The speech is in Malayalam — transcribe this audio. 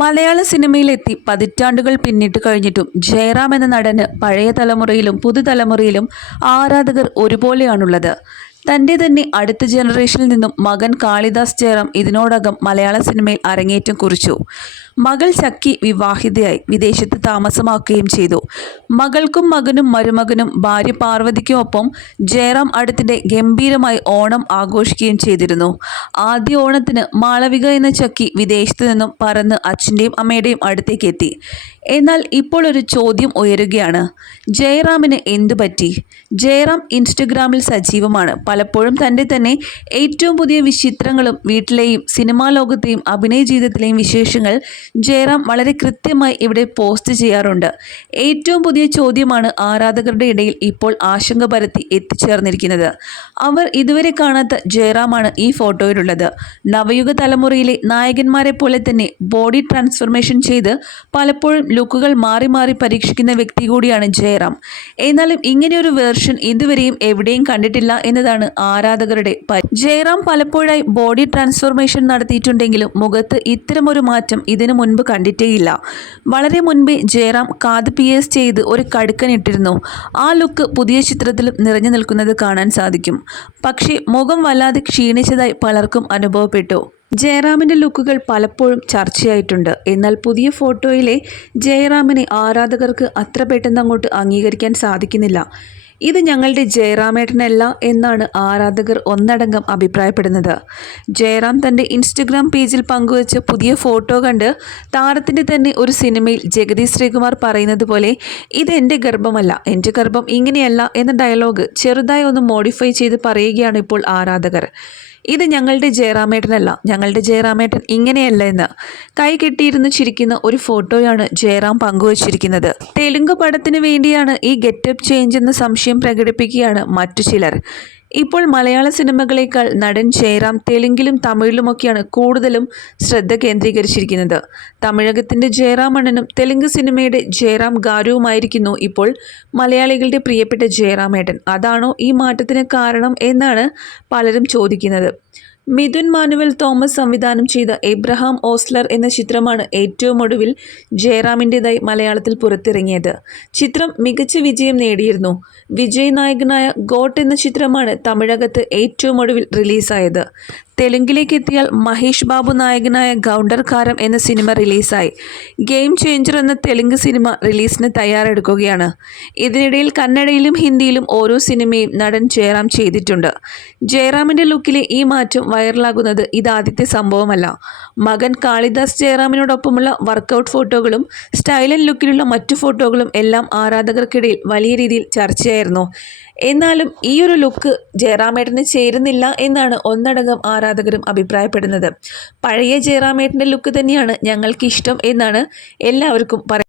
മലയാള സിനിമയിലെത്തി പതിറ്റാണ്ടുകൾ പിന്നിട്ട് കഴിഞ്ഞിട്ടും ജയറാം എന്ന നടന് പഴയ തലമുറയിലും പുതുതലമുറയിലും ആരാധകർ ഒരുപോലെയാണുള്ളത്. തന്റെ തന്നെ അടുത്ത ജനറേഷനിൽ നിന്നും മകൻ കാളിദാസ് ജയറാം ഇതിനോടകം മലയാള സിനിമയിൽ അരങ്ങേറ്റം കുറിച്ചു. മകൾ ചക്കി വിവാഹിതയായി വിദേശത്ത് താമസമാക്കുകയും ചെയ്തു. മകൾക്കും മകനും മരുമകനും ഭാര്യ പാർവതിക്കും ഒപ്പം ജയറാം അടുത്തിടെ ഗംഭീരമായി ഓണം ആഘോഷിക്കുകയും ചെയ്തിരുന്നു. ആദ്യ ഓണത്തിന് മാളവിക എന്ന ചക്കി വിദേശത്ത് നിന്നും പറന്ന് അച്ഛന്റെയും അമ്മയുടെയും അടുത്തേക്ക് എത്തി. എന്നാൽ ഇപ്പോൾ ഒരു ചോദ്യം ഉയരുകയാണ്. ജയറാമിന് എന്തു പറ്റി ജയറാം ഇൻസ്റ്റഗ്രാമിൽ സജീവമാണ്. പലപ്പോഴും തന്റെ തന്നെ ഏറ്റവും പുതിയ വിചിത്രങ്ങളും വീട്ടിലെയും സിനിമാ ലോകത്തെയും അഭിനയ ജീവിതത്തിലെയും വിശേഷങ്ങൾ ജയറാം വളരെ കൃത്യമായി ഇവിടെ പോസ്റ്റ് ചെയ്യാറുണ്ട്. ഏറ്റവും പുതിയ ചോദ്യമാണ് ആരാധകരുടെ ഇടയിൽ ഇപ്പോൾ ആശങ്ക പരത്തി എത്തിച്ചേർന്നിരിക്കുന്നത്. അവർ ഇതുവരെ കാണാത്ത ജയറാമാണ് ഈ ഫോട്ടോയിലുള്ളത്. നവയുഗ തലമുറയിലെ നായകന്മാരെ പോലെ തന്നെ ബോഡി ട്രാൻസ്ഫർമേഷൻ ചെയ്ത് പലപ്പോഴും ലുക്കുകൾ മാറി മാറി പരീക്ഷിക്കുന്ന വ്യക്തി കൂടിയാണ് ജയറാം. എന്നാലും ഇങ്ങനെയൊരു വേർഷൻ ഇതുവരെയും എവിടെയും കണ്ടിട്ടില്ല എന്നതാണ് ആരാധകരുടെ ജയറാം പലപ്പോഴായി ബോഡി ട്രാൻസ്ഫോർമേഷൻ നടത്തിയിട്ടുണ്ടെങ്കിലും മുഖത്ത് ഇത്തരമൊരു മാറ്റം ഇതിനു മുൻപ് കണ്ടിട്ടേയില്ല. വളരെ മുൻപേ ജയറാം കാത് പി എസ് ചെയ്ത് ഒരു കടുക്കൻ ഇട്ടിരുന്നു. ആ ലുക്ക് പുതിയ ചിത്രത്തിലും നിറഞ്ഞു നിൽക്കുന്നത് കാണാൻ സാധിക്കും. പക്ഷേ മുഖം വല്ലാതെ ക്ഷീണിച്ചതായി പലർക്കും അനുഭവപ്പെട്ടു. ജയറാമിന്റെ ലുക്കുകൾ പലപ്പോഴും ചർച്ചയായിട്ടുണ്ട്. എന്നാൽ പുതിയ ഫോട്ടോയിലെ ജയറാമിനെ ആരാധകർക്ക് അത്ര പെട്ടെന്ന് അങ്ങോട്ട് അംഗീകരിക്കാൻ സാധിക്കുന്നില്ല. ഇത് ഞങ്ങളുടെ ജയറാമേട്ടനല്ല എന്നാണ് ആരാധകർ ഒന്നടങ്കം അഭിപ്രായപ്പെടുന്നത്. ജയറാം തന്റെ ഇൻസ്റ്റഗ്രാം പേജിൽ പങ്കുവച്ച പുതിയ ഫോട്ടോ കണ്ട് താരത്തിന്റെ തന്നെ ഒരു സിനിമയിൽ ജഗതി ശ്രീകുമാർ പറയുന്നത് പോലെ ഇത് എന്റെ ഗർഭമല്ല എന്റെ ഗർഭം ഇങ്ങനെയല്ല എന്ന ഡയലോഗ് ചെറുതായി ഒന്ന് മോഡിഫൈ ചെയ്ത് പറയുകയാണ് ഇപ്പോൾ ആരാധകർ. ഇത് ഞങ്ങളുടെ ജയറാമേട്ടനല്ല. ഞങ്ങളുടെ ജയറാമേട്ടൻ ഇങ്ങനെയല്ല എന്ന്. കൈ കെട്ടിയിരുന്ന് ചിരിക്കുന്ന ഒരു ഫോട്ടോയാണ് ജയറാം പങ്കുവച്ചിരിക്കുന്നത്. തെലുങ്ക് പടത്തിന് വേണ്ടിയാണ് ഈ ഗെറ്റപ്പ് ചേഞ്ച് എന്ന സംശയം പ്രകടിപ്പിക്കുകയാണ് മറ്റു ചിലർ. ഇപ്പോൾ മലയാള സിനിമകളേക്കാൾ നടൻ ജയറാം തെലുങ്കിലും തമിഴിലുമൊക്കെയാണ് കൂടുതലും ശ്രദ്ധ കേന്ദ്രീകരിച്ചിരിക്കുന്നത്. തമിഴകത്തിന്റെ ജയറാം അണ്ണനും തെലുങ്ക് സിനിമയുടെ ജയറാം ഗാരുവുമായിരിക്കുന്നു ഇപ്പോൾ മലയാളികളുടെ പ്രിയപ്പെട്ട ജയറാമേട്ടൻ അതാണോ ഈ മാറ്റത്തിന് കാരണം എന്നാണ് പലരും ചോദിക്കുന്നത്. മിഥുൻ മാനുവൽ തോമസ് സംവിധാനം ചെയ്ത എബ്രഹാം ഓസ്ലർ എന്ന ചിത്രമാണ് ഏറ്റവും ഒടുവിൽ ജയറാമിന്റെതായി മലയാളത്തിൽ പുറത്തിറങ്ങിയത്. ചിത്രം മികച്ച വിജയം നേടിയിരുന്നു. വിജയ് നായകനായ ഗോട്ട് എന്ന ചിത്രമാണ് തമിഴകത്ത് ഏറ്റവും ഒടുവിൽ റിലീസായത്. തെലുങ്കിലേക്ക് എത്തിയാൽ മഹേഷ് ബാബു നായകനായ ഗൗണ്ടർകാരം എന്ന സിനിമ റിലീസായി. ഗെയിം ചേഞ്ചർ എന്ന തെലുങ്ക് സിനിമ റിലീസിന് തയ്യാറെടുക്കുകയാണ്. ഇതിനിടയിൽ കന്നഡയിലും ഹിന്ദിയിലും ഓരോ സിനിമയും നടൻ ജയറാം ചെയ്തിട്ടുണ്ട്. ജയറാമിന്റെ ലുക്കിലെ ഈ മാറ്റം വൈറലാകുന്നത് ഇതാദ്യത്തെ സംഭവമല്ല. മകൻ കാളിദാസ് ജയറാമിനോടൊപ്പമുള്ള വർക്കൗട്ട് ഫോട്ടോകളും സ്റ്റൈലൻ ലുക്കിലുള്ള മറ്റു ഫോട്ടോകളും എല്ലാം ആരാധകർക്കിടയിൽ വലിയ രീതിയിൽ ചർച്ചയായിരുന്നു. എന്നാലും ഈ ഒരു ലുക്ക് ജയറാമേട്ടന് ചേരുന്നില്ല എന്നാണ് ഒന്നടങ്കം ആരാധകരും അഭിപ്രായപ്പെടുന്നത്. പഴയ ജയറാമേട്ടന്റെ ലുക്ക് തന്നെയാണ് ഞങ്ങൾക്ക് ഇഷ്ടം എന്നാണ് എല്ലാവർക്കും പറയുന്നത്